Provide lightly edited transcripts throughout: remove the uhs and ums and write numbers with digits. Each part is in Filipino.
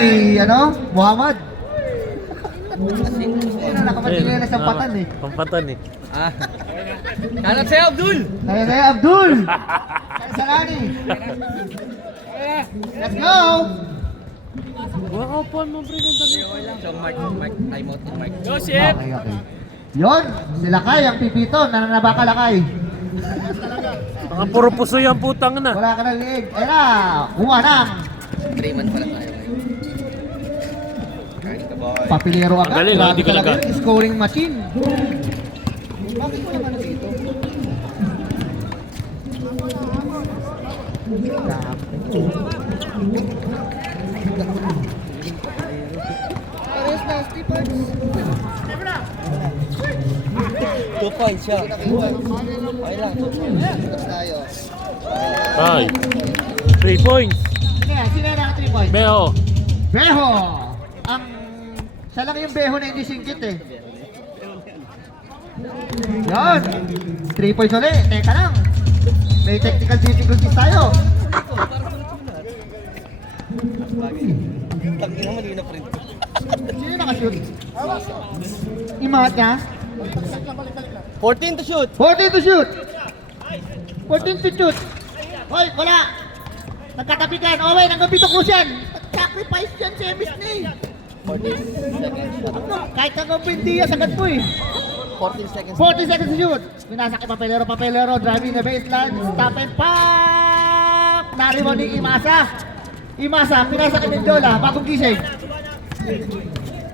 Ano? Muhammad. Nakapatingin na sa patan eh. Pampatan eh. Kalat sa'yo, Abdul! Kaya kaya Abdul! Kaya Salani! Let's go! Wow, paano mo bring ang So, Mark, time out ni Mark. Okay, okay. Yun, sila Kay, ang pipito, nananabaka lakay. Mga puro puso yung putang na. Wala ka ng liig. Ayun na, humanang. 3 months pala tayo ngayon. Kain ka, boy. Papilero agad. Ang galing, Grabe hindi ka talaga laga. yun, scoring machine. Bakit ko naman dito? Pares na, Steepers. 2 points siya. Okay lang. Tayo. Ay. 3 points. Sino na 3 points? Beho. Beho! Ang... Siya lang yung Beho na hindi singkit eh. Yan! 3 points ulit. Teka lang. May technical difficulties tayo. Tangin naman yun na print. Sino nakashoot? Imahat niya? 14 to shoot! 14 to shoot! 14 to shoot! Hoy, wala! Nagkatabi ka. Owen, hanggang pito ko yan. Sacrifice yan si Emis na eh. 14 seconds shot. Kahit hanggang pindiya, sagad mo eh. 14 seconds. 40 seconds to shoot. Pinasak kay Papelero, driving the baseline, stop and pop! Nariwan ni Imasa. Imasa, pinasa kay Mendola, bagong gising.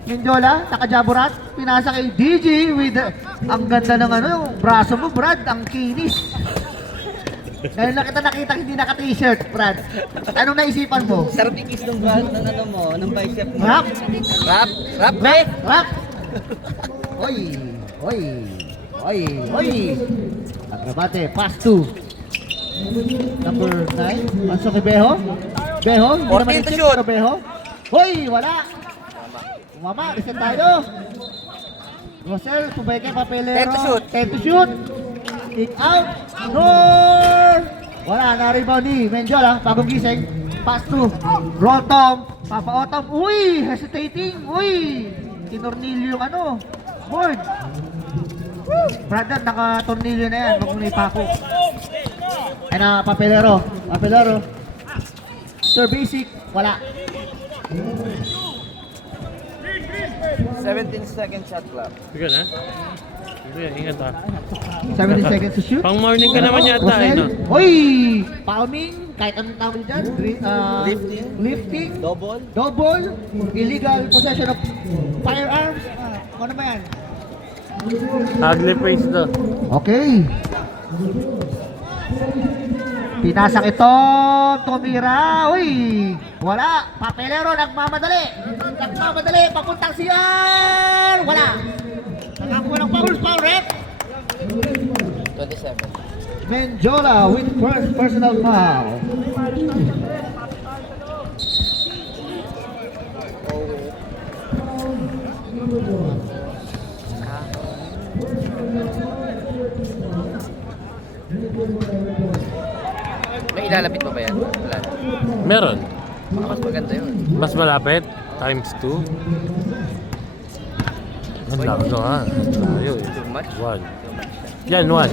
Mendola, naka-jaburat, pinasa kay DG with the... Ang ganda ng ano, yung braso mo, Brad, ang kinis. Ngayon na kita nakita hindi naka-t-shirt, Brad. Anong naisipan mo? Sarap ikis ng brand ng ano mo, ng bicep mo. Rap? Rap? Rap, be? Rap? Oy! Oy! Oy! Oy! Agrabate, pass 2. Number 9, pasok kay Beho. Beho, hindi 14 naman to isip, shoot. pero Beho. Hoy, wala! Umama, reset tayo. Rosel, subay kay Papelero. 10 to shoot. 10 to shoot. Kick out. Score! Wala, na-rebound ni Menjola, bagong gising. Pass 2. Roll Tom. Papa Otom. Uy, hesitating. Uy, tinornilyo yung ano, board. Brother, naka-tornilyo na yan. Huwag mo na ipako. Ay na, Papelero. Papelero. Sir Basic, wala. 17 second shot clock. Sige na. Sige, ingat ha. 70 seconds to shoot. Pang morning ka naman yata eh, no? Uy! Palming, kahit anong tawag dyan. Lifting. Lifting. Double. Double. Illegal possession of firearms. Ano ba yan? Ugly face to. Okay. Pinasak ito, tumira. Uy! Wala. Papelero, nagmamadali. Nagmamadali, papuntang CR. Wala. Nakakuha ng foul rep. 27. Menjola with first personal foul. May ilalapit pa ba yan? Wala. Meron. Baka mas maganda yun. Mas malapit. Times 2. Ang laki no ha. Tayo eh. Too much? 1. Yan, 1.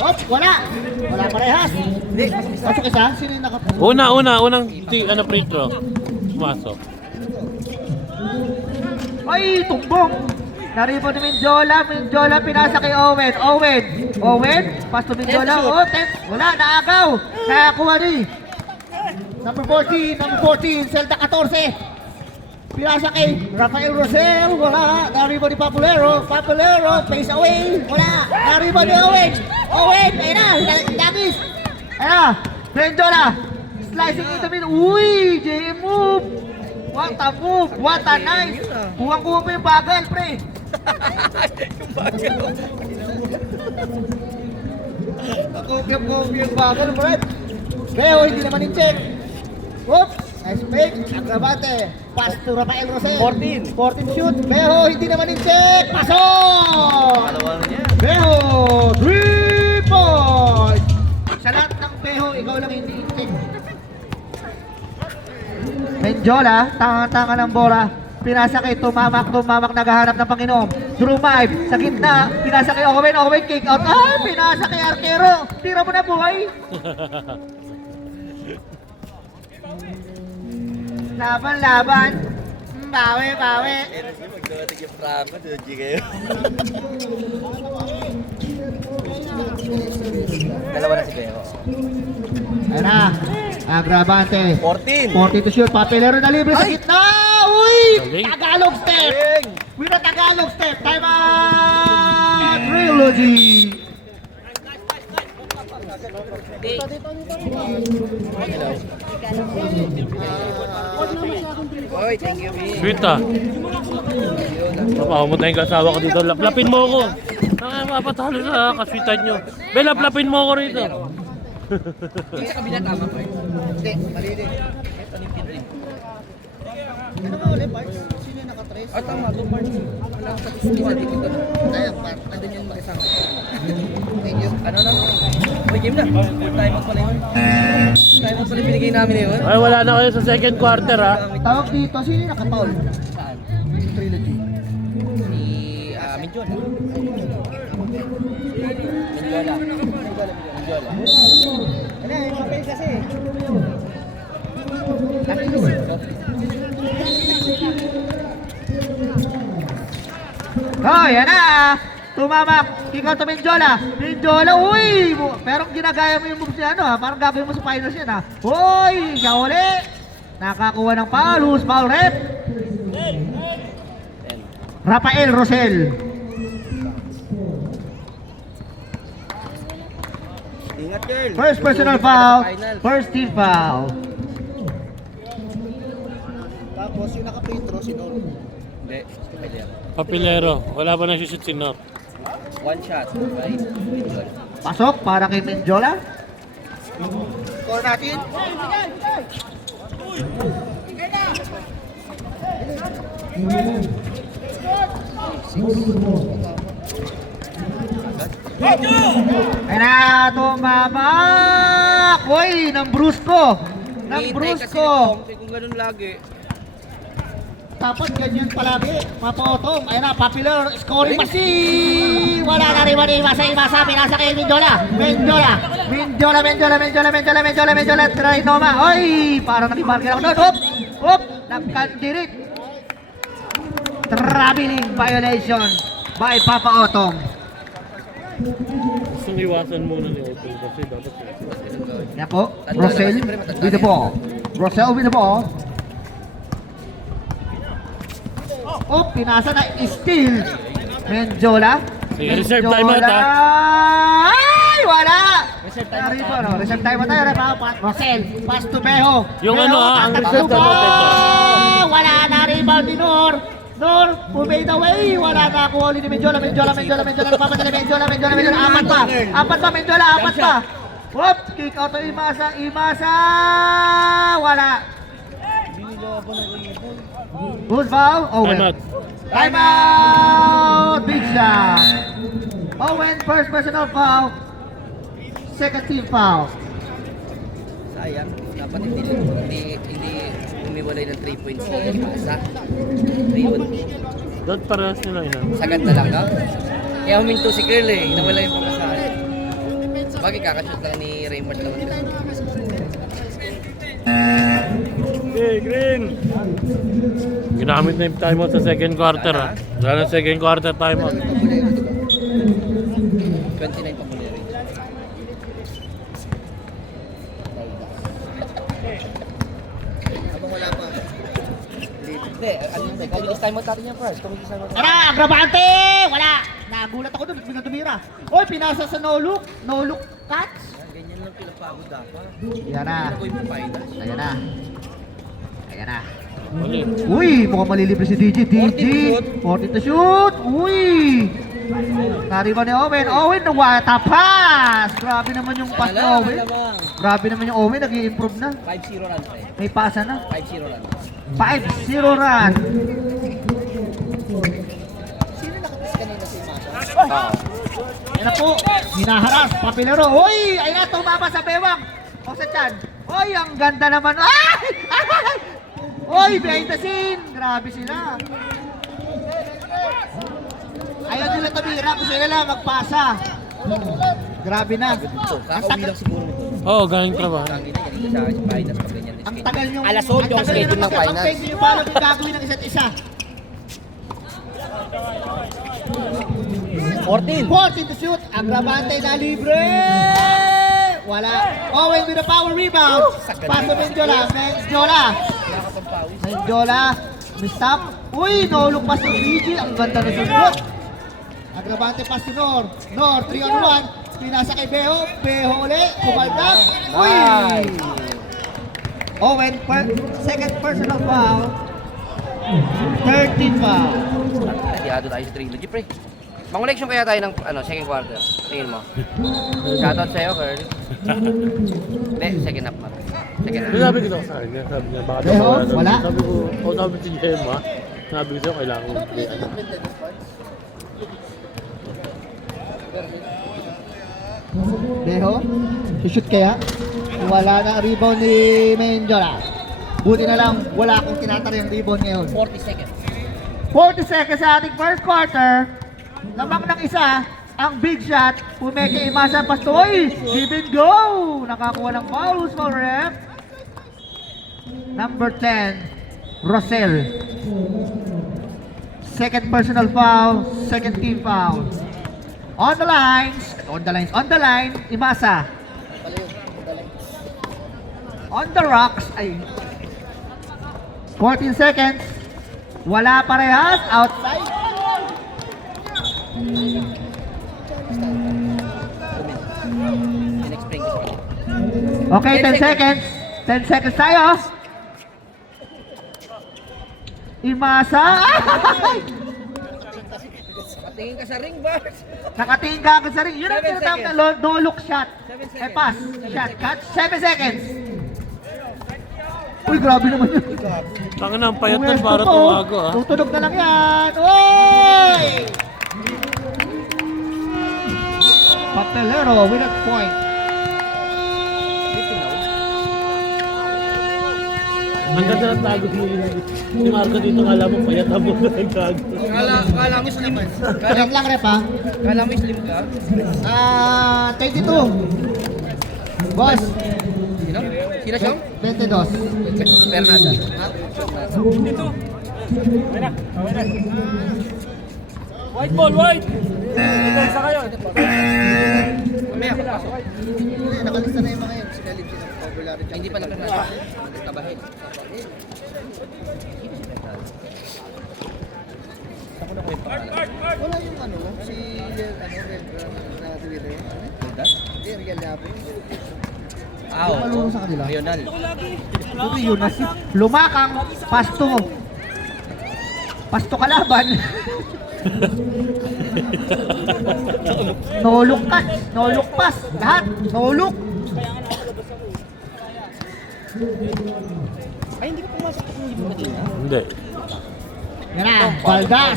Op, wala. Wala parehas. Hindi. Pasok isa. Sino yung nakapunta? Unang free throw. Pumasok. Ay, tumbong. Naribo ni Menjola. Menjola pinasa kay Owen. Owen. Pass to Menjola. Oh, wala. Naagaw. Nakakuha ni. Number 14. Zelda 14. Pinasa kay Rafael Rosel. Wala. Naribo ni Papelero. Face away. Wala. Naribo ni Owen. Ayun na. Dagis. Ayun na. Menjola. Slicing into mid. Uy, JM move. What a move. What a nice. Kuha-kuha mo yung bagal, pre. Yung bagal. Nakukip-kukip yung bagal, Brad. Beho, hindi naman in-check. Oops. Nice fake. Agrabate. Pass to Rafael Rosel. 14 shoot. Beho, hindi naman in-check. Pasok! Kalawa na niya. Beho, 3 points! Sa lahat ng Beho, ikaw lang hindi in-check. Menjola, tanga-tanga ng bola. Pinasa kay tumamak, naghahanap ng Panginoon. Drive sa gitna, pinasa kay Owen, kick out. Ay, pinasa kay Arquero. Tira mo na buhay. Laban. Bawi. Dalawa na si Beo. Ayan na, Agravante. 14. 40 to shoot, papelero na libre sa gitna. Uy! Galing. Tagalog step! With a Tagalog step, time out! Trilogy! Oy, thank you, B. Sweet ah. Papahumutayin ka asawa ko dito. Laplapin mo ako. Mapatalo sa kaswitan nyo. Be, laplapin mo ako rito. Yung sa kabila tama pa eh. Hindi, mali din. Ano ba ulit, Parts? Sino yung nakatrace? Ah, tama, two parts. Wala sa isa dito doon. Kaya, andun yung makisama. Thank you. Ano lang? Uy, game na. Time out pala yun. Time out pala binigay namin yun. Ay, wala na kayo sa second quarter ha. Tawag dito, sino yung nakapaul? Saan? Trilogy. Si Minjon. Minjola. Ano yung papel kasi? Oh, yan na! Tumamak! Kick out to Menjola! Menjola, uy! Pero ginagaya mo yung moves niya, ano ha? Parang gagawin mo sa finals yan ha? Uy! Siya uli! Nakakuha ng foul. Who's foul rep? Rafael Rosel. Ingat, girl. First personal foul. First team foul. Tapos yung naka-Petro, si Nor. Hindi, pwede yan. Papilero. Wala ba nag-shoot si Nor? One shot. Right. Minjon. Pasok para kay Menjola. Score natin. Ay na, tumamak! Uy, ng Brusco! Ng Brusco! Kung ganun lagi. Dapat ganyan palagi, mapotong. Ayun na, popular scoring machine! Wala na rin imasa, pinasa kay Menjola. Menjola, Trinoma. Oy, parang nag-marker ako doon. Hop, nagkandirit. Traveling violation by Papa Otong. Gusto iwasan muna ni Otto kasi dapat Yan po, Rosel with the ball. Oh, pinasa na steal. Menjola. Sige, reserve timeout, ha? Ay, wala. Reserve timeout, Narito, no? Reserve timeout tayo. Rosel, pass to Beho. Yung Beho, ano, ang tatakbo reserve timeout ba? ito. Wala na rebound ni Nor. Nor, made away. Wala na ako ulit ni Menjola. Napapadali Menjola. Apat pa, Menjola. Whoop, kick out to Imasa. Wala. Who's foul? Owen. Timeout. Timeout! Big shot. Owen, first personal foul. Second team foul. Sayang. Dapat hindi umiwalay ng 3 points sa Asa. Ayun. Doon parehas nila yun. Sagad na lang ka. Kaya huminto si Curl eh. Nawala yung pagkasali. Bagay kakashoot lang ni Raymond naman. Hey, Green! Ginamit na yung timeout sa second quarter ha. Wala na second quarter timeout. 29 pa muli rin. Habang wala pa. Hindi, communist timeout natin yan first. Communist timeout. Tara, Agravante! Wala. Nagulat ako doon. Bigla tumira. Oy, pinasa sa no look. No look catch. Ganyan lang pinapagod dapat. Yan na. Ako yung finals. Ayan na. Mali. Uy, mukhang malilibre si DJ. 40 to shoot. Uy! Nariba ni Owen. Owen, nawata pass. Grabe naman yung pass ni Owen. Grabe naman yung Owen. Nag-i-improve na. 5-0 run pa eh. May pasa na. 5-0 run. 5-0 run. Sino nakatis kanina si Masa? Yan na po. Hinaharas. Papilero. Uy! Ayun na. Tumama sa bewang. O sa tiyan. Uy, ang ganda naman. Ay! Ay! Oy, behind the scene! Grabe sila. Ayaw nila tumira kasi nila magpasa. Grabe na. Kakauwi lang siguro nito. Oo, galing trabaho. Lagi na ganito sa finals pag ganyan. Ang tagal yung... Alas 8 ang schedule ng finals. Ang tagal yung paano yung gagawin ng isa't isa. 14. 14 to shoot. Agravante na libre. Wala. Owen with the power rebound. Paso Mendiola. Mendiola. Mendiola. Mistop. Uy, no look pass ng Gigi. Ang ganda na sunod. Agravante pass to Nor. Nor, 3-on-1. Pinasa kay Beho. Beho ulit. Kumaldak. Uy. Owen, second personal foul. 13 foul. Diyado tayo sa trilogy, pre. Mang-connection kaya tayo ng second quarter. Tingin mo. Shoutout sa'yo, Curl. Hindi, second half na. Second half. Sabi ko sa kanya, sabi niya, baka daw Beho, wala. wala? Sabi ko, sabi si Gemma, sabi ko sa'yo, kailangan ko. Beho, shoot kaya? Wala na ang rebound ni Mendiola. Buti na lang, wala akong tinatari yung rebound ngayon. 40 seconds. 40 seconds sa ating first quarter. Lamang ng isa, ang big shot. Pumeke Imasa Pastoy. Give and go. Nakakuha ng foul. Foul ref. Number 10, Rosel. Second personal foul. Second team foul. On the line, Imasa. On the rocks, ay 14 seconds. Wala parehas, outside. In-explain ko sa'yo. Okay, 10 seconds. 10 seconds tayo. Imasa. Ay! Nakatingin ka sa ring, Bars. Nakatingin ka agad sa ring. Yun ang 7 tinatawag na seconds. no look shot. 7 seconds. Pass. Shot. Cut. 7 seconds. Uy, grabe naman yun. Tangan na, ang payat nun para tumago, ha? Tutunog na lang yan. Uy! Papelero with a point. Ang ganda ng tago ni Marco dito, kala mo payat mo na nagtago. Kala mo slim. Wait lang, rep, ha? Kala mo slim ka? 22. Boss, Sino? Sino siya? 22. Pero nasa. White ball, white! Isa kayo. Mamaya ako pasok. Nakalista na yung mga yun. Sinalib sila ng popularity. Ay, hindi pa nakalala. Tabahin. Ako na ko yung pangalan. Wala yung ano, si Red na Twitter. Hindi, Real Labi. Oo. Malulong sa kanila. Lionel. Buti yun na lumakang pasto. Pasto kalaban. No look cut, no look pass, lahat, no look. Ay, hindi ko pumasok kung hindi mo kanina. Hindi. Yan na, Baldas.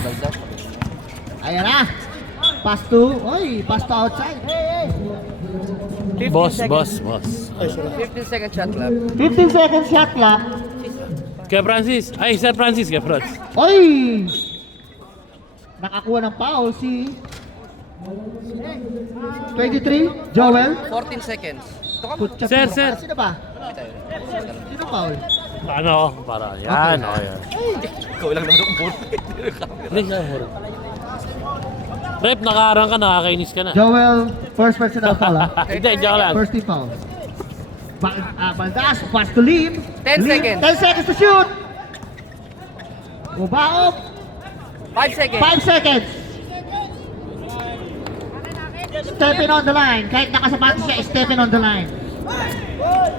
Ayan na. Pass to, pass to outside. Hey. 15 boss. 15 second shot clock. 15 seconds shot clock. Kay Francis. Ay, Sir Francis, kay Franz. Oy! Nakakuha ng foul si 23, Joel. 14 seconds. Ito ka mo. Putya, Sir, sino sir. ba? Sino ba? Sino foul? Ano? Para yan, yan. Ikaw lang naman ang board. Hindi, hurry. Rep, nakaharang ka, nakakainis ka na. Joel, first personal foul, ha? Hindi, joke lang. First team foul. Baldas, pass to Lim. 10 seconds. 10 seconds to shoot. Ubaop, 5 seconds. 5 seconds. Stepping on the line. Kahit nakasapatos siya, stepping on the line.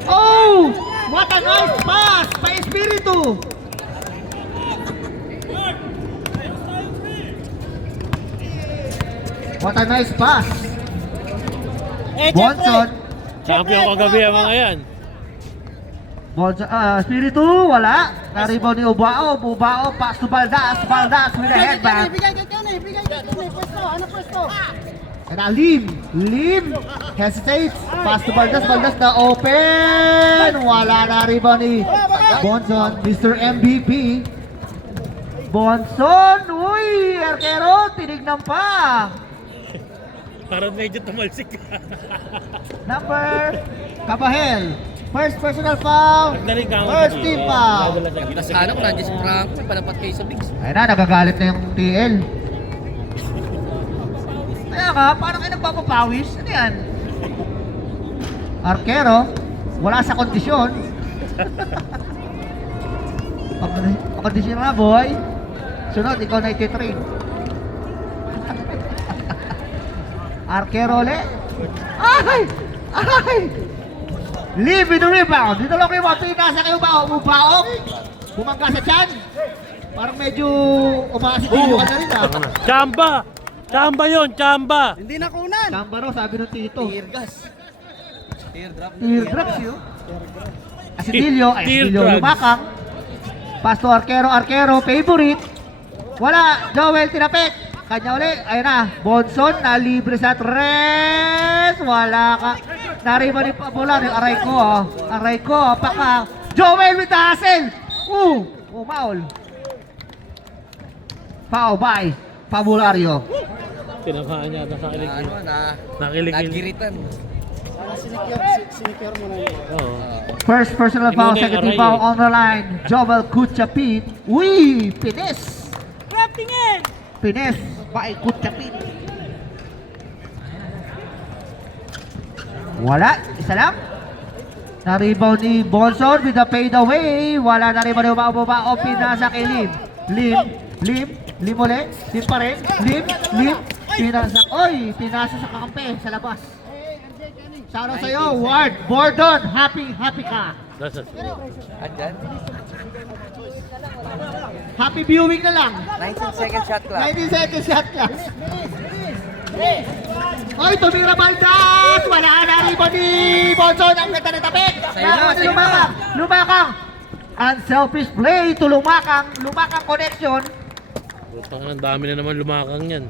Oh! What a nice pass by Espiritu. What a nice pass. Bonson. Champion kagabi ang mga yan. Bonson, Espiritu, wala. Na-rebound ni Ubao. Ubao, pass to Baldas. Baldas with a headband. Kaya Lim hesitates. Pass to Baldas. Baldas na open. Wala na rebound ni Bonson. Mr. MVP. Bonson. Uy, Arquero. Tinignan pa. Parang medyo tumalsik ka. Number Cabahel. First personal foul. First team foul. Sana kung nandiyan si Franco, may palapat kayo sa bigs. Ayun na, nagagalit na yung TL. Kaya nga, parang kayo nagpapapawis. Ano yan? Arquero, wala sa kondisyon. Pagkondisyon na, boy. Sunod, ikaw na ititrain. Arquero ulit. Ay! Ay! Leave with the rebound. Dito lang kayo mga pinasa kayo ba? Umubaong. Bumangga sa tiyan. Parang medyo umasitilyo ka na rin ah. Chamba! Chamba yun, chamba! Hindi na kunan. Tamba raw, sabi ng tito. Tear gas. Tear drop. Teardrops yun. Asidilyo, ay Tear Asidilyo drugs. lumakang. Pass to Arquero, Arquero, favorite. Wala, Joel tinapik. Kanya uli, ayun na. Bonson, na libre sa tres. Wala ka. Nariba ni Pabular, yung aray ko ah. Aray ko, paka. Joel with the hustle. Foul. Foul by Pabulario. Tinamaan niya ata sa kilig. Ano na? Nakiligil. Nagiritan. Oo. First personal foul, Inuna yung second team aray foul eh. on the line. Joel Kutchapit. Uy, Pines. Pines by Kutchapit. Wala, isa lang. Na-rebound ni Bonson with the fade away. Wala na rin ba o pinasa kay Lim. Lim ulit. Lim pa rin. Lim. Pinasa. Oy, pinasa sa kakampi, sa labas. Shoutout sa'yo, Ward. Bordon, happy ka. That's it. Andyan? Happy viewing na lang. 19 second shot clock. 19 seconds shot class. Oy, tumira Baldas! Wala na rebound ni Bonson. Ang ganda ng tapik. Sa'yo na. Lumakang. Unselfish play to Lumakang. Lumakang connection. Putang, ang dami na naman lumakang yan.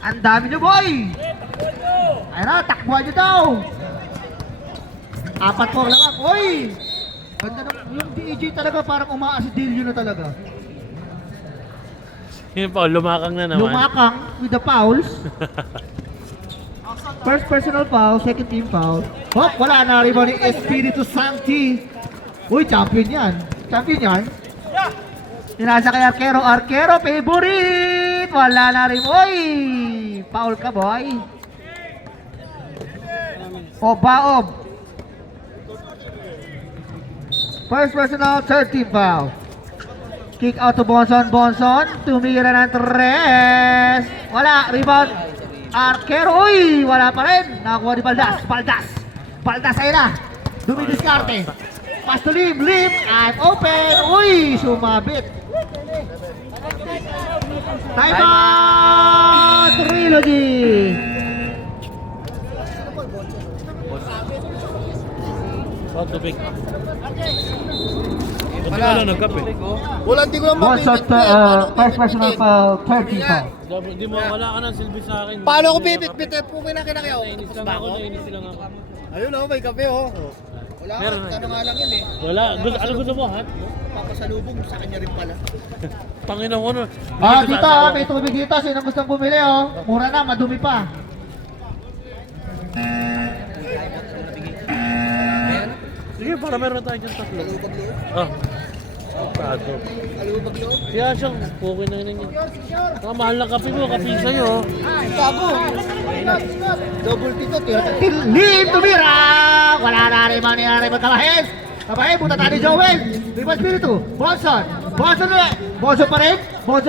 Ang dami nyo, boy. Ayun na, takbuhan nyo daw. 4 po lang. Oy! Ganda ng, yung DJ talaga parang umaasidilyo na talaga. Yun pa, lumakang na naman. Lumakang with the fouls. First personal foul, second team foul. Hop, wala na rebound ni Espiritu Santi. Uy, champion yan. Champion yan. Tinasa kay Arquero. Arquero, favorite. Wala na rin. Uy, foul ka, boy. Obaob. First personal, third team foul. Kick out to Bonson. Tumira ng tres. Wala, rebound. Arquero, uy, wala pa rin. Nakakuha ni Baldas, ayun na. Dumidiskarte. Pass to Lim, and open. Uy, sumabit. Time out, Trilogy. Oh, tubig. Buti ka lang nagkape. Wala, hindi ko lang Bonson, first personal foul, third team foul. Di mo, wala ka ng silbi sa akin. Paano ko bibit-bit po kinakinakiyaw? Nainis lang ako, nainis lang ako. Ayun ako, may kape oh. Wala ka, Meron na. ano nga lang yun eh. Wala, ano gusto mo, ha? Papasalubong sa kanya rin pala. Panginoon ko no. Dito, may tubig dito. Sino gustong bumili, oh? Mura na, madumi pa. Sige, para meron tayo dyan tatlo. Ah. Prado. Kaya siyang okay na yun. Mga mahal na kape mo, kape sa'yo. Gago! Double tito, tira ka. Lim tumira! Wala na rin mga nilalari mo Cabahel. Cabahel, punta tayo ni Joel. Rival Spiritu. Bonson ulit. Bonson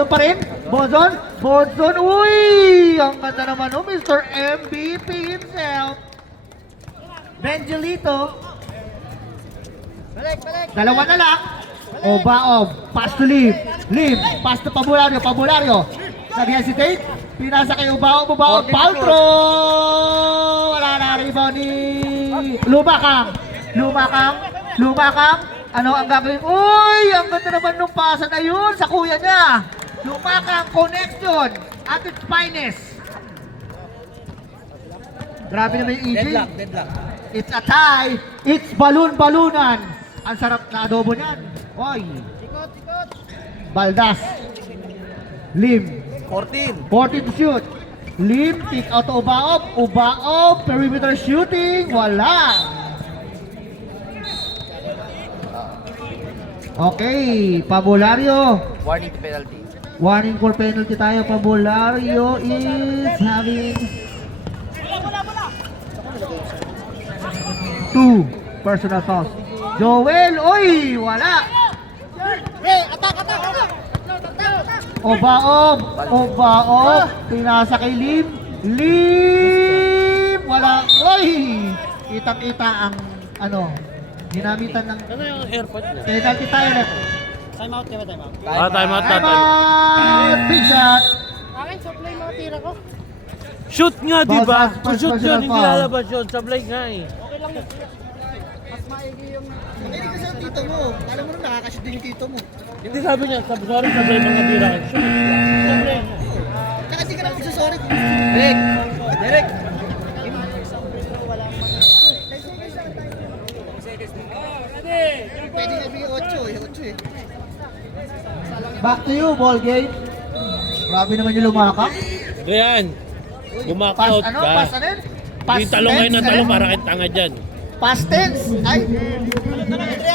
pa rin. Bonson. Uy! Ang ganda naman oh, Mr. MVP himself. Benjelito. Dalawa na lang. Obaob. Pass to Lim. Pass to Pabulario. Nag-hesitate. Pinasa kay Obaob. Foul throw. Wala na rebound ni Lumakang. Ano ang gagawin? Uy! Ang ganda naman nung pasa na yun sa kuya niya. Lumakang connection at its finest. Grabe naman yung EJ. Deadlock. It's a tie. It's balon-balunan. Ang sarap na adobo niyan. Oy. Baldas. Lim. 14 to shoot. Lim, kick out to Ubaob. Ubaob, perimeter shooting. Wala. Okay, Pabulario. Warning to penalty. Warning for penalty tayo. Pabulario is having 2 personal fouls. Joel, oy, wala. Obaob, pinasa kay Lim. Lim, wala. Oy, kitang-kita ang ginamitan ng Ano yung airpod niya? penalty tayo. Time out. Time out, big shot. Shoot nga, di ba? First Kung shoot personal yun, hindi foul. lalabas yun. Sablay nga eh. Hindi kasi ang tito mo. Alam mo na nakakashoot din yung tito mo. Hindi sabi niya, sorry, sablay mga tira. Shoot. Sablay. Kaya di ka naman sorry. Derek! Pwede nga bigay 8 eh. Back to you, ball game. Grabe naman yung lumakak. Ayan. Bumakot ka. Pass ano yun? Pass Hindi talong kayo ng talong para kayo tanga dyan. Past tense. Ay.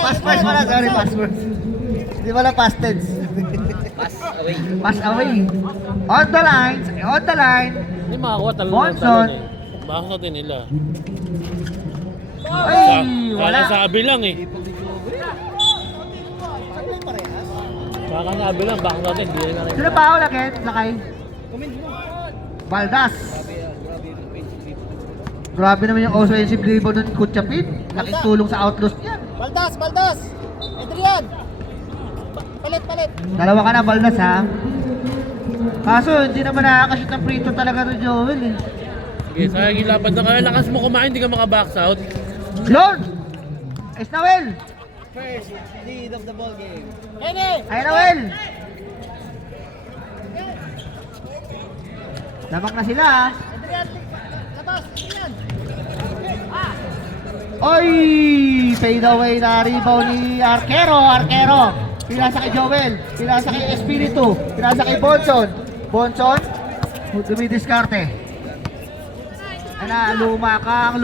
Past first pala. Sorry, past first. Hindi pala past tense. Pass away. Pass away. On the line. On the line. Hindi makakuha talong ng Bonson. talong eh. Makakutin nila. Ay, wala. Kakasabi lang eh. Kakasabi lang, baka natin, hindi na rin. Sino pa ako lakit? Lakay. Baldas. Grabe naman yung offensive rebound ng Kutchapin. Laking tulong sa outlaws niyan. Baldas! Adrian! Palit! Dalawa ka na, Baldas ha. Kaso hindi naman nakakashoot ng free throw talaga ng Joel eh. Sige, sayang yung lapad na kaya. Lakas mo kumain, hindi ka makabox out. Lord! Esnawel! First lead of the ball game. Ay, Noel! Labak na sila ha. Oy! Fade away na rebound ni Arquero. Pinasa kay Joel. Pinasa kay Espiritu. Pinasa kay Bonson. Bonson. Dumidiskarte. Ana, lumakang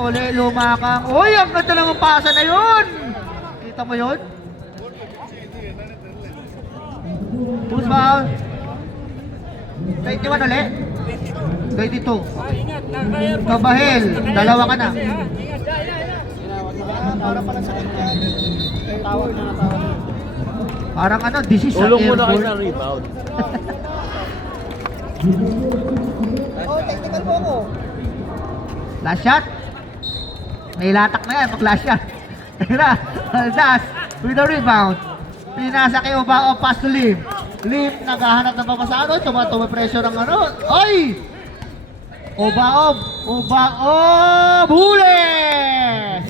uli, lumakang. Uy, ang ganda naman pasa na yun! Kita mo yun? Who's foul? 21 ulit? 22. Kabahel, dalawa ka na. Para pala sa kanya. Tawag na. Parang disease sa Tulong muna kayo airport. sa rebound. Technical mo ako. Last shot. May latak na yan pag last shot. Tira, Baldas with the rebound. Pinasa kay Ubao, pass to Lim. Lim, naghahanap ng papasano. Tumapressure ang Oy! Ubao, huli!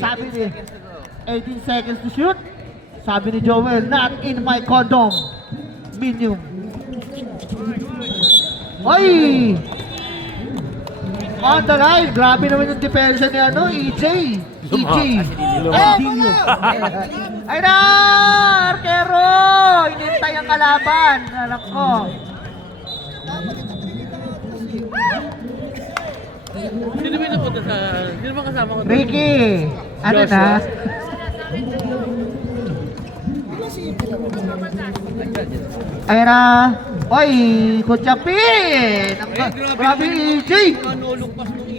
Sabi ni 18 seconds to shoot. Sabi ni Joel, not in my condom. Minium. Oy! On the line, grabe naman yung depensa ni EJ. Aldillo. Ay na! Arquero! Inintay ang kalaban. Anak ko. Sino ba napunta sa... Sino ba kasama ko? Ricky! Ano na? Joshua. Ay na! Oy! Kutsapin! Grabe EJ!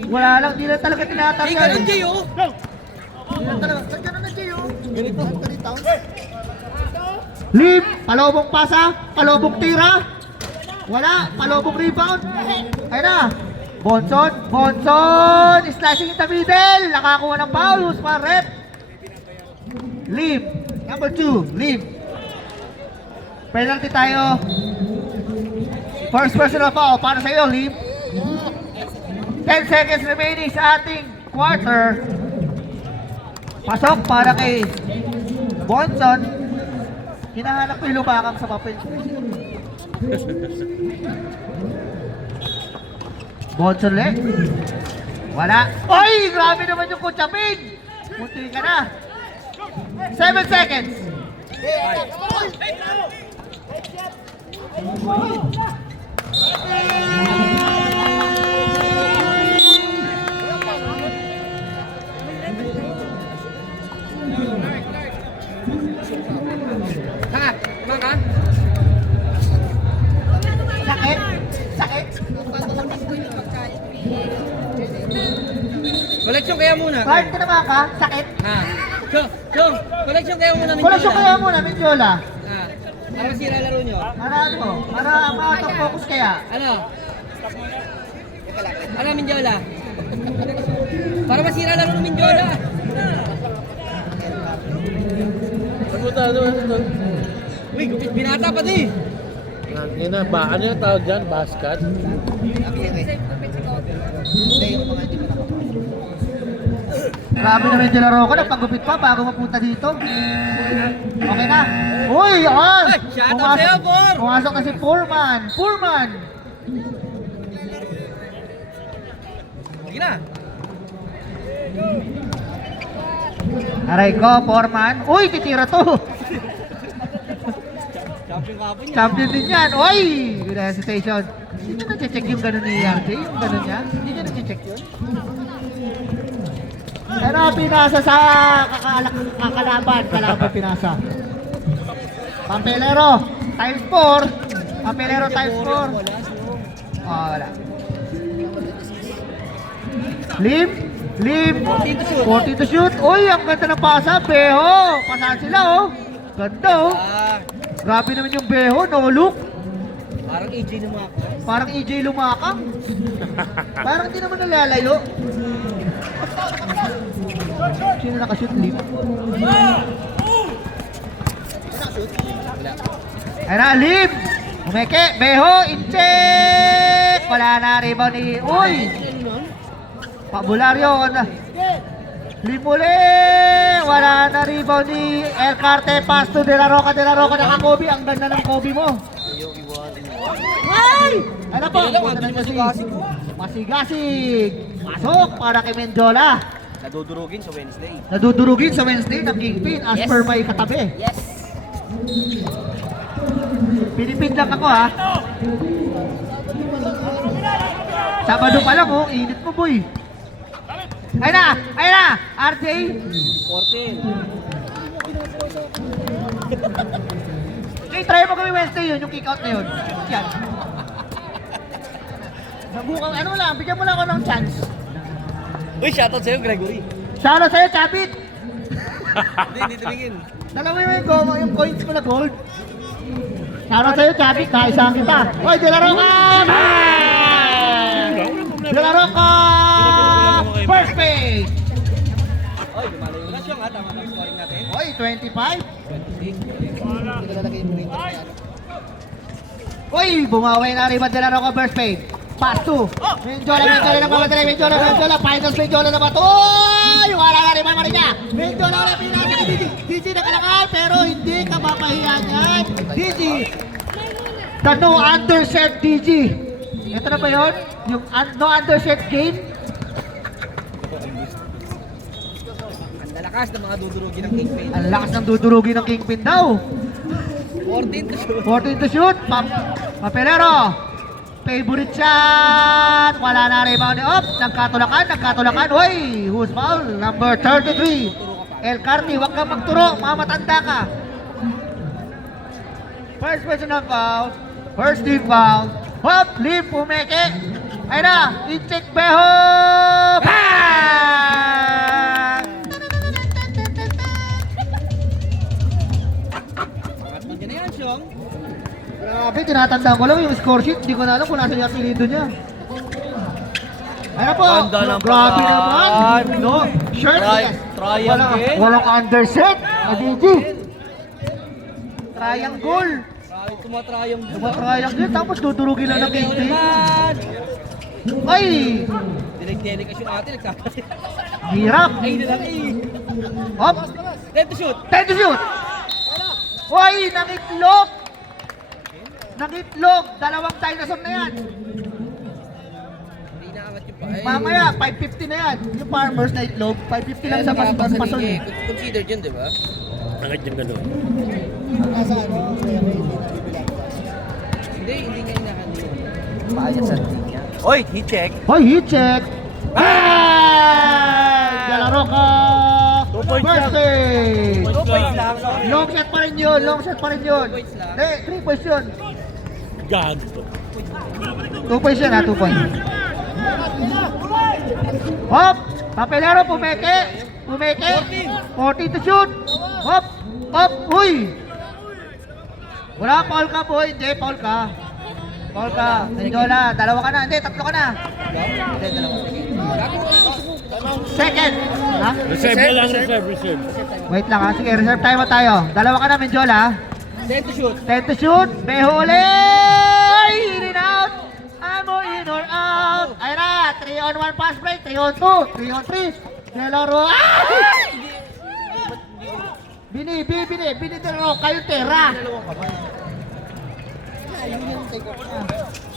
Wala lang, di lang talaga tinatanggal. Jay, oh! Di lang talaga. Saan ka na Jay, oh? Lim! Palobong pasa! Palobong tira! Wala! Palobong rebound! Ay na! Bonson! Slashing in the middle! Nakakuha ng foul! Who's for red? Lim! Number 2, Lim! Penalty tayo. First personal foul para sa iyo, Lim. 10 seconds remaining sa ating quarter. Pasok para kay Bonson. Hinahanap ko yung lumakang sa papel. Bonson ulit. Wala. Ay, grabe naman yung kutsapin. Munti ka na. 7 seconds. Ha? Tama ka? Sakit. Sakit. Collection kaya muna. Bakit ka naman ka? Sakit. Ha? Chong, collection kaya muna. Koleksyon kaya muna, Mindiola. Ha? Para masira laro nyo. Para ano? Para out of focus kaya. Ano? Ano, Mindiola? Para masira laro ng Mindiola. Ano? Uy, gupit binata pa di. Ina, ano yung tawag dyan? Basket? Grabe naman yung laro ko. Nagpagupit pa bago mapunta dito. Okay na. Uy, yan! Ay, shoutout sa'yo, Por! Pumasok na si Foreman. Foreman! Sige na. Aray ko, Foreman. Uy, titira to. Champion kapon niya. Champion din yan. Uy! Good hesitation. Hindi nyo na-check yung gano'n ni RJ? Yung gano'n niya? Hindi nyo na-check yun? Pero pinasa sa kakalaban. Kalaban pinasa. Pampelero. Times 4. Pampelero times 4. Oh, wala. Lim. 40 to shoot. Uy, ang ganda ng pasa. Beho. Pasahan sila, oh. Ganda, oh. Ah, Grabe naman yung Beho. No look. parang AJ na mga ako. Parang EJ lumakang. Parang di naman nalalayo. Sino nakashoot, Lim? Ay na, Lim! Umeke, Beho, in-check! Wala na, rebound ni... Uy! Pabularyo, Lim uli! Wala na, rebound ni El Carte, pass to De La Roca, naka-Kobe. Ang ganda ng Kobe mo. Ay! Ano po? Punta na kasi. Masigasig! Pasok para kay Mendiola. Nadudurugin sa Wednesday. Nadudurugin sa Wednesday ng Kingpin as Yes. per my katabi. Yes. Pinipid lang ako ha. Sabado pa lang oh, init mo boy. Ay na! RJ! 14. Okay, try mo kami Wednesday yun, yung kick out na yun. Yan. Nabukang ano lang, bigyan mo lang ako ng chance. Uy, shoutout sa'yo, Gregory. Shoutout sa'yo, Chapit! Hindi tumingin. Dalawa yung coins ko na gold. Shoutout sa'yo, Chapit, naisahan kita. Hoy, De La Roca! De La Roca! First page! Oy, dumalo yung lasyon ha. Tama ng scoring natin. Hoy, 25? Hoy, bumawi na rin De La Roca first page. Pass 2. Mendiola na mamatay. Mendiola. Finals Mendiola na ba ito? Uy! Wala na rin niya. Mendiola na pinasa ni Digi. Digi nakalakal pero hindi ka mapahiya niyan. Digi. The no underset Digi. Ito na ba yun? Yung no underset game? Ang lalakas ng mga dudurugin ng Kingpin. Ang lakas ng dudurugi ng Kingpin daw. 14 to shoot. 14 to shoot. Papelero. Favorite shot. Wala na rebound. Nagkatulakan. Hoy, who's foul? Number 33. El Carti, wag kang magturo. Mamatanda ka. First personal foul. First team foul. Hop, leap, umeke. Ay na, i-check Beho. Bang! Pangatlo dyan na yan, Syong. Grabe, tinatandaan ko lang yung score sheet. Hindi ko na alam kung nasa yung apelido niya. Ano po? Ganda ng Grabe pagkaan. naman. No, shirtless. Triangle. Walang underset. Adigi. Triangle. Grabe, tumatrayong. Triangle. Tapos dudurugin lang ng Kingpin. Ay! Dinig-delikas yung ate, nagsasabi. Hirap. Ay, na lang eh. Hop. 10 to shoot. 10 to shoot. Hoy, nangitlog. Nangitlog. Dalawang dinosaur na yan. Hindi naangat yung Mamaya, 550 na yan. Yung farmers na itlog, 550 lang sa pason. Considered yun, di ba? Bakit yung gano'n? Nasa ano, kaya may Hindi nga inaano yun. Paayos sa niya. Oy, heat check. Hoy, heat check! Ah! De La Roca! 2 points lang. Birthday! 2 points lang. Long shot pa rin yun, long shot pa rin yun. 2 points lang. Hindi, 3 points yun. Gago. 2 points yun ha, 2 points. Hop! Papelero, pumeke! Pumeke! 14 to shoot! Hop! Hop! Uy! Wala, foul ka boy. Hindi, foul ka. Foul ka. Menjola, dalawa ka na. Hindi, tatlo ka na. Hindi, dalawa. Second. Ha? Reserve na lang, reserve. Wait lang ha. Sige, reserve time mo tayo. Dalawa ka na, Menjola. 10 to shoot. 10 to shoot. Beho ulit! In and out. Amo in or out. Ayun na. 3 on 1 pass break. 3 on 2. 3 on 3. Delaro. Bini Delaro. Kayo tera.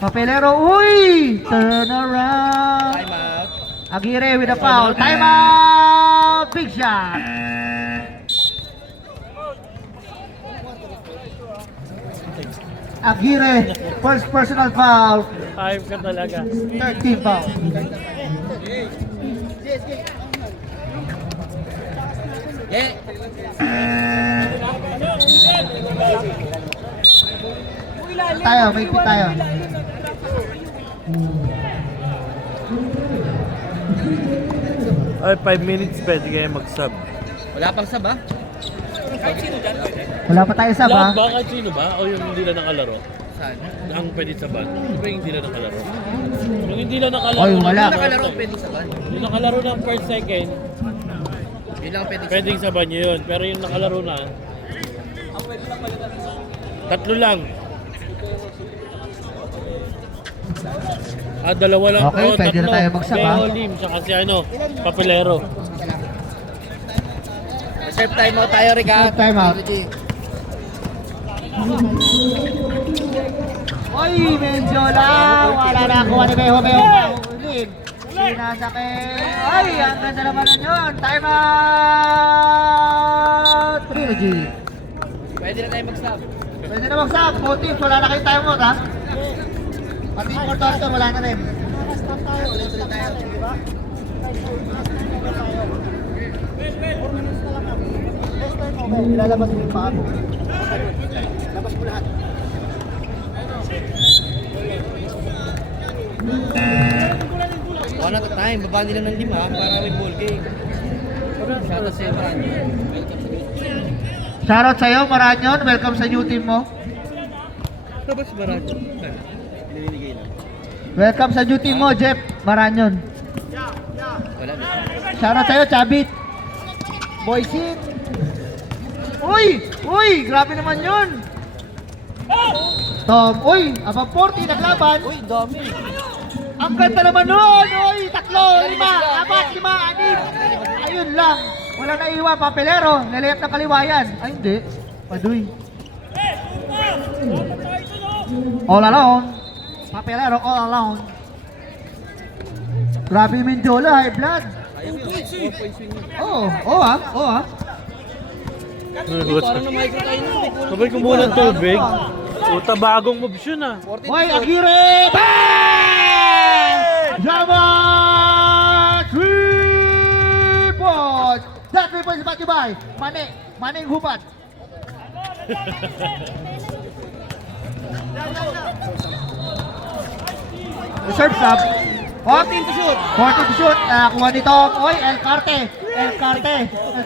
Papelero. Uy! Turn around. Time out. Aguirre with a foul. Time out. Big shot. Aguirre. First personal foul. Time ka talaga. 13 foul. Yeah. Tayo, may pit tayo. Ay, 5 minutes pwede kayo mag-sub. Wala pang sab, ha? Wala pa tayo sab ha. Lahat ba? Kahit sino ba? O yung hindi na nakalaro? Saan? Ang pwede saban? Di ba yung hindi na nakalaro? Yung hindi na nakalaro. Oy, wala. Yung nakalaro, pwede saban. Yung nakalaro ng first, second, Yun lang pwede pwedeng saban nyo yun. Pero yung nakalaro na, tatlo lang. Dalawa lang. Okay, pwede na tayo mag-sub, ha? Beho Lim, tsaka si Papelero. Reserve time out tayo, Rica. Reserve time out. Oy, Menjola! Wala na ako ni Beho ulit. Sinasakay. Ay, ang ganda naman nun yun. Time out! Trilogy. Pwede na tayo mag-sub. Pwede na mag-sub. Both teams, wala na kayong time out ha. Pati yung quarter, wala na rin. Ilalabas mo yung paa mo. Labas mo lahat. One at a time. Baba nila ng 5 para may ball game. Shoutout sa'yo, Maranyo. Shoutout sa'yo, Maranyon. Welcome sa new team mo. Tapos Maranyo. Nininigay lang. Welcome sa new team mo, Jeff Maranyon. Wala na. Shoutout sa'yo, Chabit. Boysit. Uy! Uy! Grabe naman yun! Tom, uy! Abang 40, naglaban. Uy, dami. Ang ganda naman nun! Uy! 3, 5, 4, 5, 6. Ayun lang. Wala na iwan. Papelero. Nilayat ng kaliwayan. Ay, hindi. Paduy. All alone. Papelero, all alone. Grabe yung Menjola, high blood. Oo, oo ha, oo ha. Parang na-micro tayo nun. Sabay ko muna ng tubig. Puta, bagong moves yun ah. Hoy, Aguirre! Bang! Yaman! 3 points! That 3 points brought to you by Maneng Hubat. Reserve sub. 14 to shoot. 14 to shoot. Kuha nito. Uy, El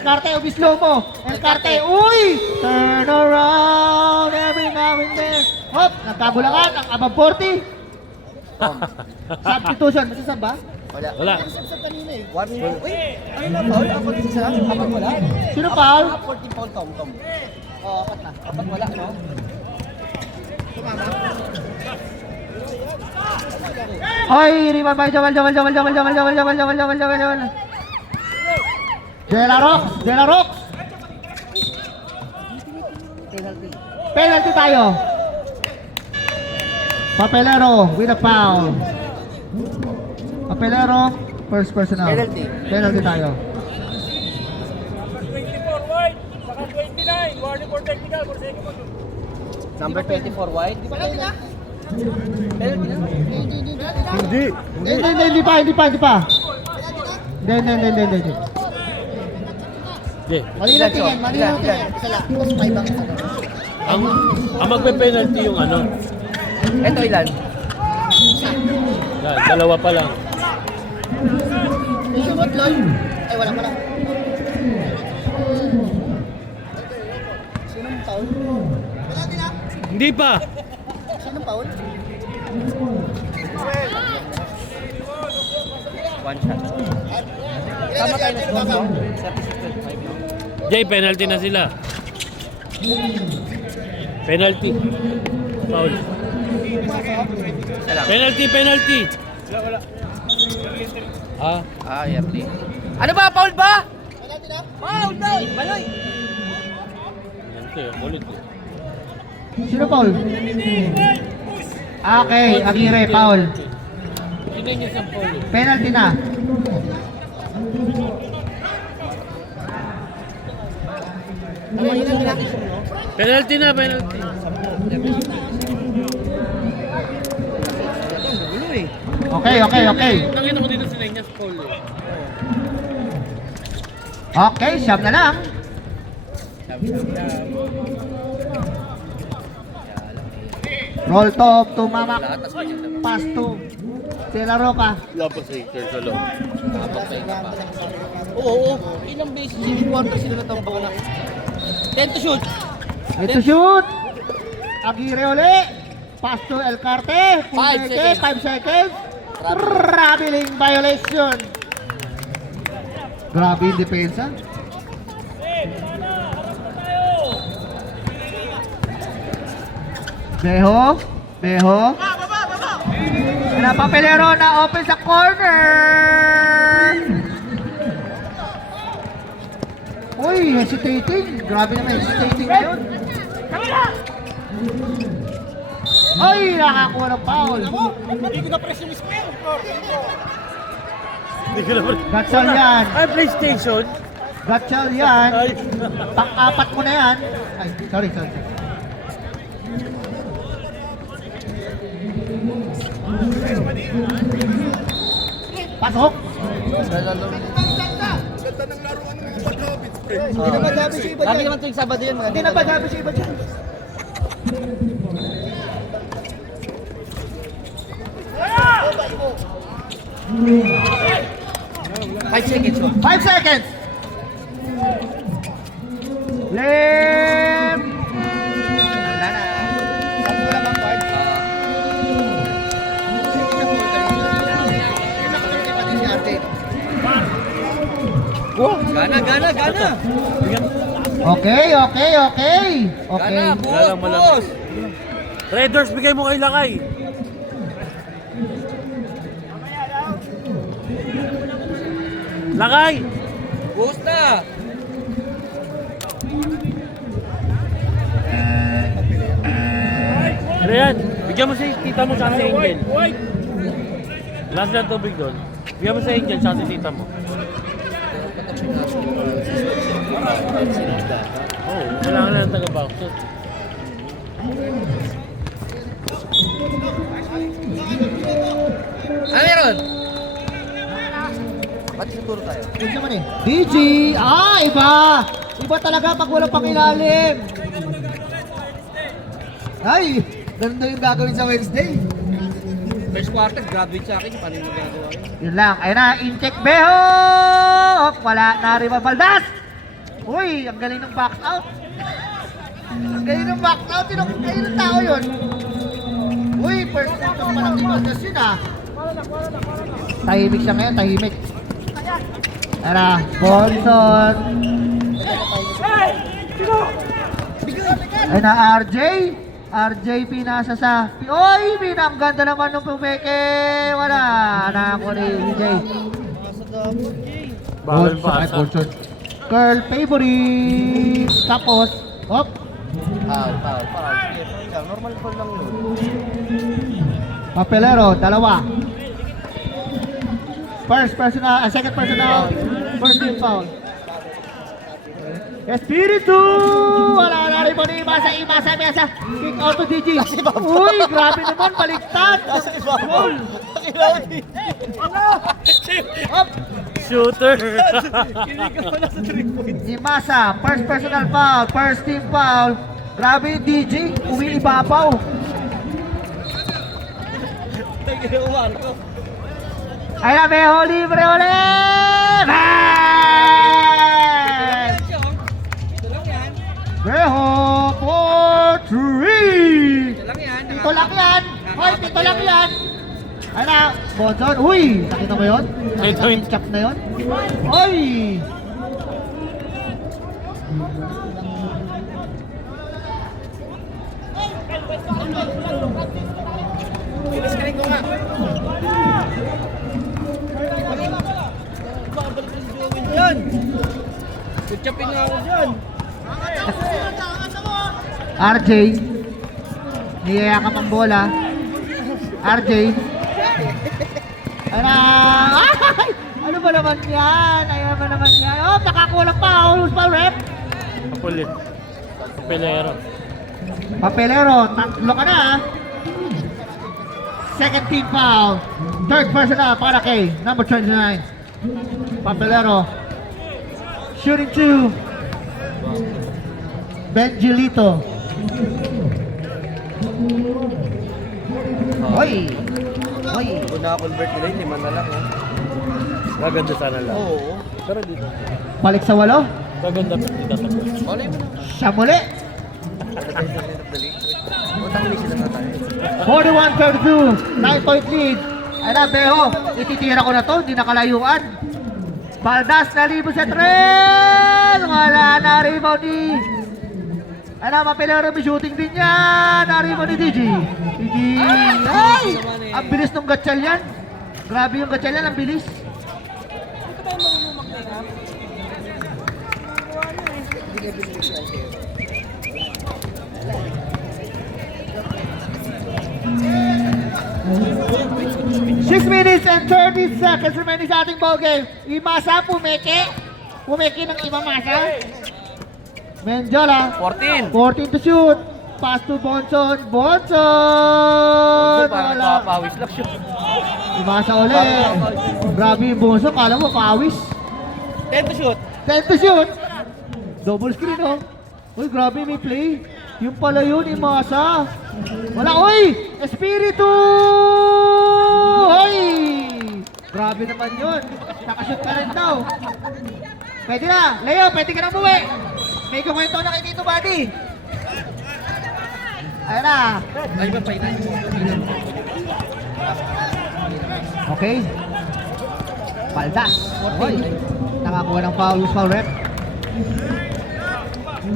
Carte, ubis mo. El Carte, uy! Turn around every now and then. Hop, nagkabulangan ang above 40. Substitution, masasab ba? Wala. sa kanina eh. Uy, ano na foul? Apat isa? Apat wala? Sino foul? 14 foul, Tom. Oo, apat na. Apat wala, no? Oy, rebound by Jamal. De La Rox. Penalty tayo. Papelero with a foul. Papelero, first personal. Penalty. Penalty tayo. Number 24 wide. Penalty na? Penalty na? Hindi. Hindi pa. Hindi. Hindi. Mali lang tingin, mali lang tingin. Isa lang, tapos 5 ang isa. Ang magpe-penalty yung ano. Ito ilan? Yan, dalawa pa lang. Sumot, Lloyd. Ay, wala pala. Sinong foul? Penalty na? Hindi pa. Sinong foul? One shot. Tama tayo na score, no? 36-25. Jay, penalty na sila. Penalty. Foul. Isa lang. Penalty. Ah, Yeah, play. Ano ba? Foul ba? Penalty na? Foul daw! Baloy! penalty. Ang kulit eh. Sino foul? Okay, Aguirre, foul. Tingnan niyo sa foul eh. Penalty na. Penalty na. Okay. Nakita ko dito si Lenyas foul eh. Okay, siyam na lang. Roll top to Mamak. Pass to De La Roca. Labas hater sa loob. Oo. Ilang beses yung quarter sila natambak na. 10 to shoot. Ito shoot. Aguirre uli. Pass to El Carte. 5 seconds. 5 seconds. Traveling violation. Grabe yung depensa. Beho. Papelero na open sa corner. Uy, hesitating. Grabe naman hesitating ngayon. Ay, nakakuha ng foul. Hindi ko na Gatsal yan. Ay, PlayStation. Gatsal yan. Ay. Pang-apat mo na yan. Ay, sorry. Pasok. Hindi na madami si iba Lagi dyan. naman tuwing Sabado yun. Hindi na madami si iba dyan. Five seconds. 5 seconds. Lem. Wala na. Wala bang card? Sige siya po kanina. May nakatulog pa din si Arte. Gana. Okay. Gana, Galang malam. boss. Raiders, bigay mo kay Lakay. Lakay! Boss na. Rian, bigyan mo si tita mo sa si Angel. Last na tubig doon. Bigyan mo sa Angel sa si tita mo. Oo, kailangan na ng taga-boxer. Ano meron? Ba't siguro tayo? Yun naman eh. BG! Iba! Iba talaga pag walang pangilalim. Ay! Ganun daw yung gagawin sa Wednesday. First quarter, graduate sa akin. Paano yung magagawa yun? Yun lang. Ayun na. In-check Beho! Wala na rin Baldas! Uy! Ang galing ng box out. Ang galing ng box out. Ayun ang tao yun. Uy! First quarter pa lang ni Baldas yun ah. Tahimik siya ngayon. Tahimik. Tara. Bonson. Ayun na RJ. RJ pinasa sa... Oy! Ang ganda naman nung pumeke. Wala. Na ako ni DJ. Bawal Bonson, ay, pa. Bonson. Girl favorite. Tapos. Hop. Foul. Sige, normal call lang yun. Papelero. Dalawa. Second personal, first team foul. Espiritu! Wala na rin po ni Imasa, kick out to DG. Uy, grabe naman, baliktad. Goal. Shooter! Imasa, first personal foul, first team foul. Grabe yung DG, umiibabaw. Ay na, Beho, libre ulit! Beho for 3! Pito lang yan! Hoy, pito lang yan! Ay na, Bonson, uy! Nakita mo yun? Nakita mo yung chop na yun? Uy! Yan! Kutsapin nga ako dyan. RJ, niyayakap ang bola. RJ. Ay! Ano ba naman yan? Ano ba naman yan? Oh, nakakulang pa. Foul rep. Kapulit. Kapelero. Papelero, tatlo ka na. Second team foul. Third personal para kay number 29. Papelero. Shooting 2. Benjilito. Hoy! Hoy! Kung na-convert nila yun, 5 na lang. Gaganda sana lang. Oo. Pero dito. Balik sa 8. Gaganda pa dito. Malay mo na. Siya muli. Utang ulit sila na tayo. 41-32. 9-point lead. Ay na, Beho. Ititira ko na to. Hindi nakalayuan. Baldas na libo sa 3. Wala na rebound ni... Ano, Papelero, may shooting din yan. Narimo ni DG. DG. Ay! Ang bilis ng gatchal yan. Grabe yung gatchal yan, ang bilis. Six minutes and 30 seconds remaining sa ating ball game. Imasa, pumeke. Pumeke ng Imamasa. Menjola. 14. 14 to shoot. Pass to Bonson. Bonson! Parang Wala. nakapawis lang siya. Imasa ulit. Grabe yung Bonson. Kala mo, pawis. 10 to shoot. 10 to shoot. Double screen, oh. Uy, grabe may play. Yung pala yun, Imasa. Wala, uy! Espiritu! Uy! Grabe naman yun. Nakashoot ka rin daw. Pwede na. Leo, pwede ka na umuwi. May kumento na kay Tito Buddy. Ayan na. Ay, ba pa yun? Okay. Baldas. Oy. Nakakuha ng foul rep.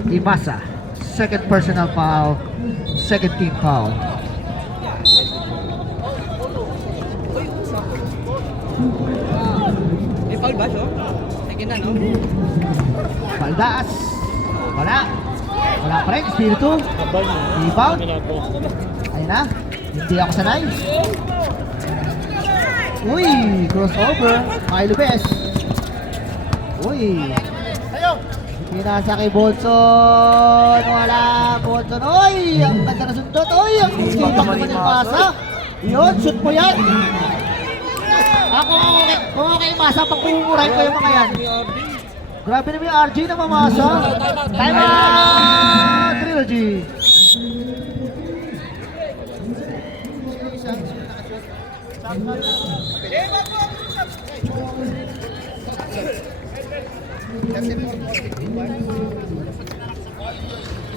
Imasa. Second personal foul. Second team foul. May foul ba siya? Second na, no? Baldas. Wala. Wala pa rin. Espiritu. Abal mo. Rebound. Ginagawa. Ayun na. Hindi ako sanay. Uy. Crossover. Milo Bes. Uy. Pinasa kay Bonson. Wala. Bonson. Uy. Ang ganda na sundot. Uy. Ang impact naman yung pasa. Yun. Shoot mo yan. Ako kung okay masa, pagpumurahin ko yung mga yan. Grabe naman yung RJ na mamasa. Time out! Trilogy.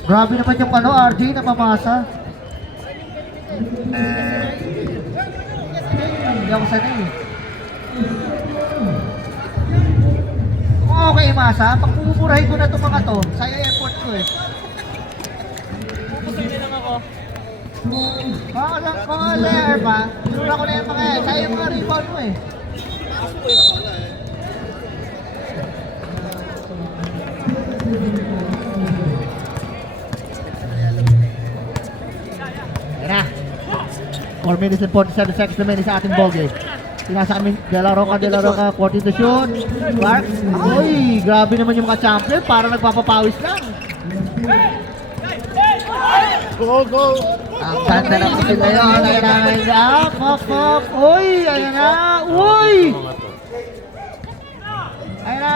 Grabe naman yung RJ na mamasa. Hindi ako sanay eh. Okay, Masa. Pagpupurahin ko na itong mga to. Saya effort ko eh. Pupusin lang ako. Mga layer ba? Sura ko na yung mga eh. Saya yung mga rebound mo eh. Yan na. 4 minutes and 47 seconds remaining sa ating ball game. Pinasa kami De La Roca, 40 to shoot. Clark, uy, grabe naman yung mga champion, parang nagpapapawis lang. Go, go! Ang ganda ng skill na yun, ayun na, pop, uy, ayun na, uy! Mga to. Ayun na!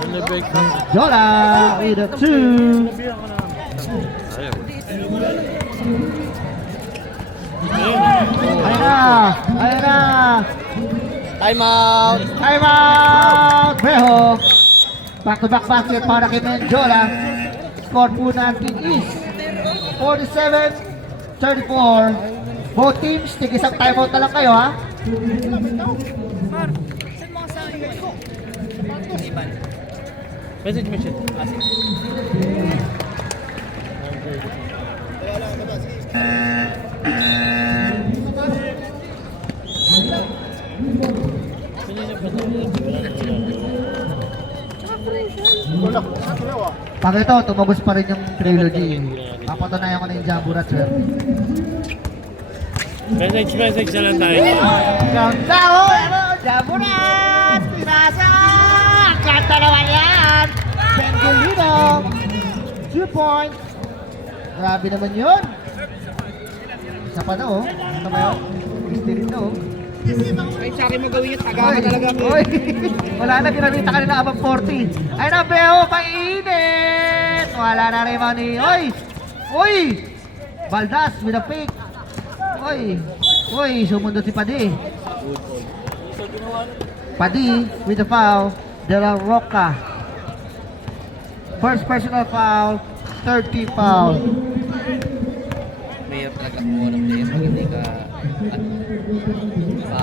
Ano yung break na? Jola with a 2. Nabihan ka na. Ayaw. Ayun na, ayun na. Time out! Time out! Beho! Back-to-back basket para kay Menjola. Score po natin is 47-34. Both teams, tig-isang timeout na lang kayo ha. Message, message. Pag ito, tumagos pa rin yung trilogy. Papatunayan ko na yung Jamburat, sir. Message, message na lang tayo. Ganda oh! Ano? Jamburat! Pinasa! Ganda naman yan! Bengelino! 2 points! Grabe naman yun! Isa pa na oh. Ano ba yun? Gusto rin na oh. Kahit sa akin magawin yung tagama talaga ako. Oy! Wala na, ginamita ka nila abang 40. Ay na, Beo! Mainit! Wala na rin ni... Oy! Oy! Baldas with a fake. Oy! Oy! Sumundo si Padi. Padi with a foul. De La Roca. First personal foul. Third team foul. Mahirap talaga kumuha ng player pag hindi ka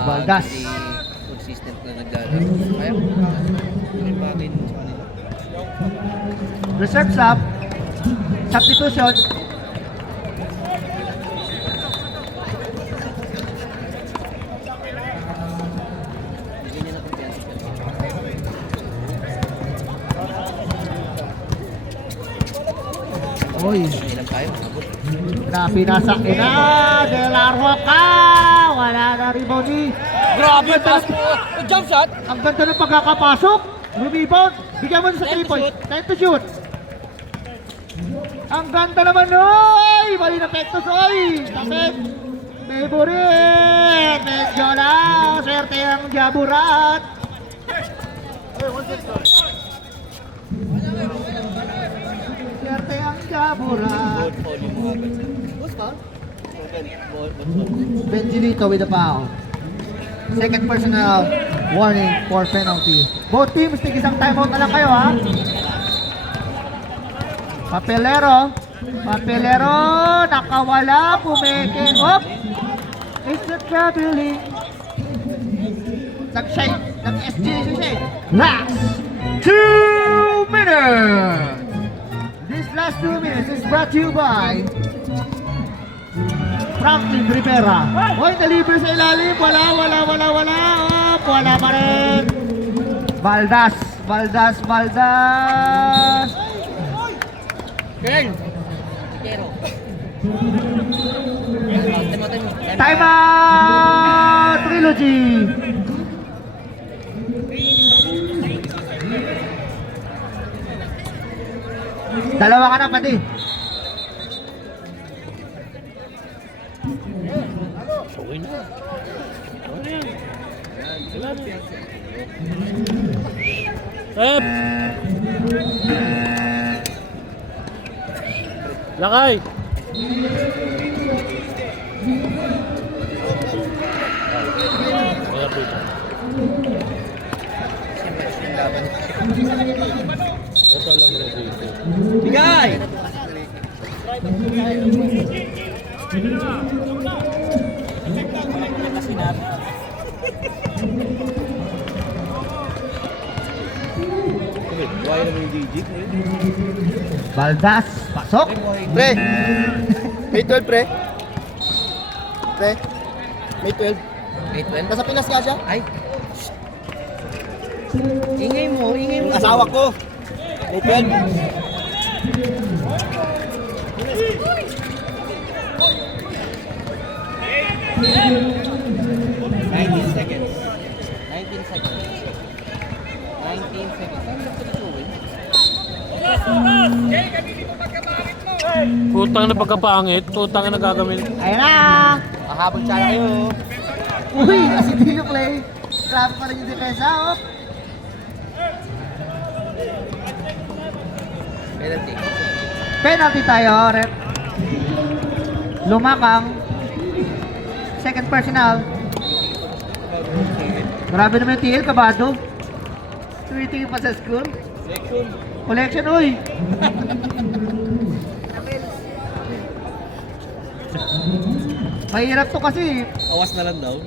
Baldas. consistent na naglalaro. Kaya mo yung bagay sa kanila. Reserve sub. Substitution. Bigyan niya na kumpiyansa. Oy! Ilang tayo? Abot. Pinasa ina. De La Roca. Wala na rebound ni. Grabe, pass mo! Jump shot! Ang ganda ng pagkakapasok. Rebound. Bigyan mo sa 3 points. Time to shoot. Ang ganda naman oy! Mali na Pectus oy! Sakit! Favorite! Medyo na! Swerte ang Jaburat! Swerte ang Jaburat! Good foul yung mga agad. What's foul? Benjilito with the foul. Second personal warning for penalty. Both teams, tig isang timeout na lang kayo ha. Papelero. Papelero. Nakawala. Pumeke. Op. It's the traveling. Nag-shine. Nag-SG siya eh. Last 2 minutes. This last 2 minutes is brought to you by Franklin Rivera. Hoy, nalibre sa ilalim. Wala. Oh, wala pa rin. Baldas. Kern! Kero. Time out! Trilogy. Dalawa ka na, Pati. Okay na. Okay na. Wala na. Up! Lakay! Wala po ito. Ito lang na dito. Bigay! Baldas. Pasok. Pre! May 12, pre. Pre. May 12. May 12? Nasa Pinas nga siya. Ay! Ingay mo. Asawa ko. May 12. Tutang na pagkapangit, tutang na gagawin. Ayan na! Mahabol siya kayo. Uy, kasi hindi yung play. Grabe pa rin yung depensa, oh. Penalty. Penalty tayo, rep. Lumakang. Second personal. Grabe naman yung TL, kabado. Tumitingin pa sa school. Collection, uy. Mahirap to kasi. Awas na lang daw.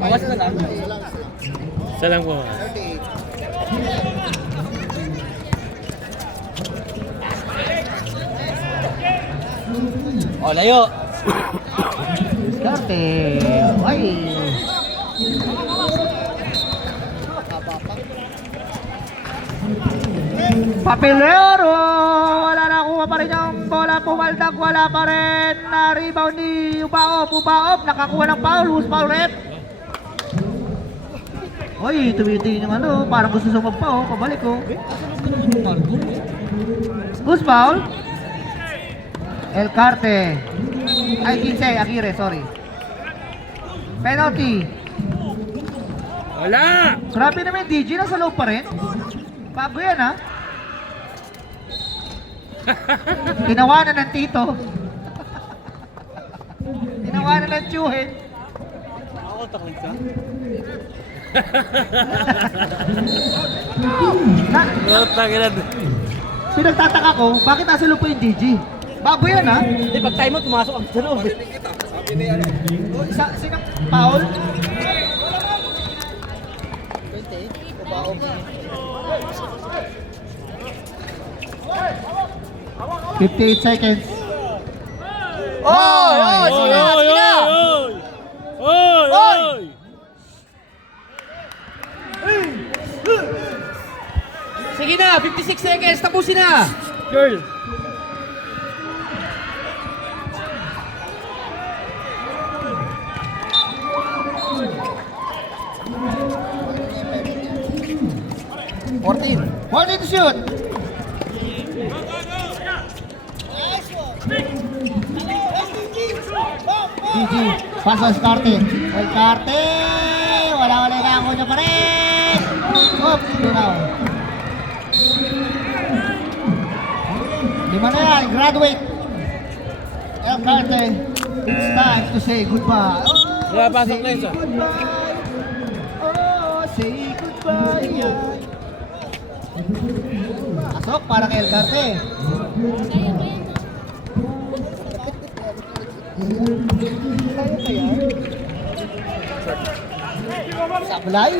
Awas na lang. Isa lang po. O, layo. Karte. Ay. Papelero! Wala na kuha pa rin yung bola. Pumaldag. Wala pa rin. Na-rebound ni Ubaop. Ubaop. Nakakuha ng foul. Who's foul, rep? Uy, tumitingin yung ano. Parang gusto sumagpa, oh. Pabalik, oh. Who's foul? El Carte. Ay, 15. Aguirre, sorry. Penalty. Wala! Grabe naman, DJ. Nasa loob pa rin. Bago yan, ha? Tinawanan ng tito. Tinawanan ng tiyuhin. Ako, taklit ka. Tutang na. Pinagtataka ko, bakit nasa loob pa yung DJ? Bago yan, ha? Hindi, pag time mo, pumasok ang tanong. Sinang foul? 58 seconds. Oh, oh, sige na, sige na. Oy! Oy! Sige na, 56 seconds, tapusin na. Girl! Forty to shoot. GG, pasos Carte. El Carte, wala na ako na pa rin. Oops, doon. Lima na yan, graduate. El Carte, it's time to say goodbye. Wala, pasok na isa. Goodbye. Oh, say goodbye. Yeah. Pasok para kay El Carte. Sablay.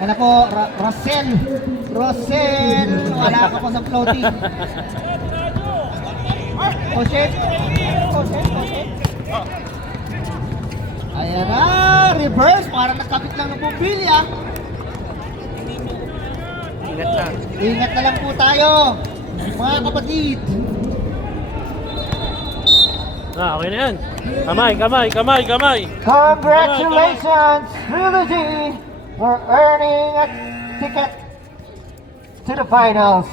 Ano po, Rosel. Rosel. Wala ka po sa floating. Koshet. Ayan na, reverse. Parang nagkabit lang ng bumbilya. Ingat lang. Ingat na lang po tayo, mga kapatid. Ah, okay na yan. Kamay, kamay, kamay, kamay. Congratulations, Trilogy, for earning a ticket to the finals.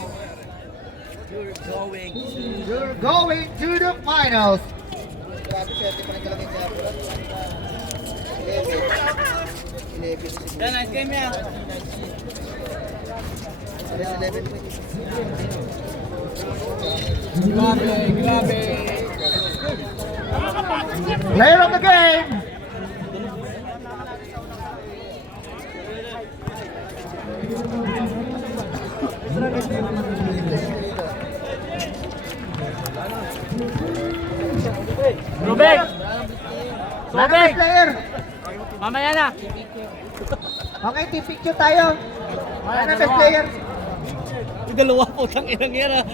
You're going to the finals. Yan, nice game yan. Grabe. Player of the game. Rubek! Rubek player. Mamaya na. Okay, team picture tayo. Ano best player? Yung dalawa po, tang inang yan ah.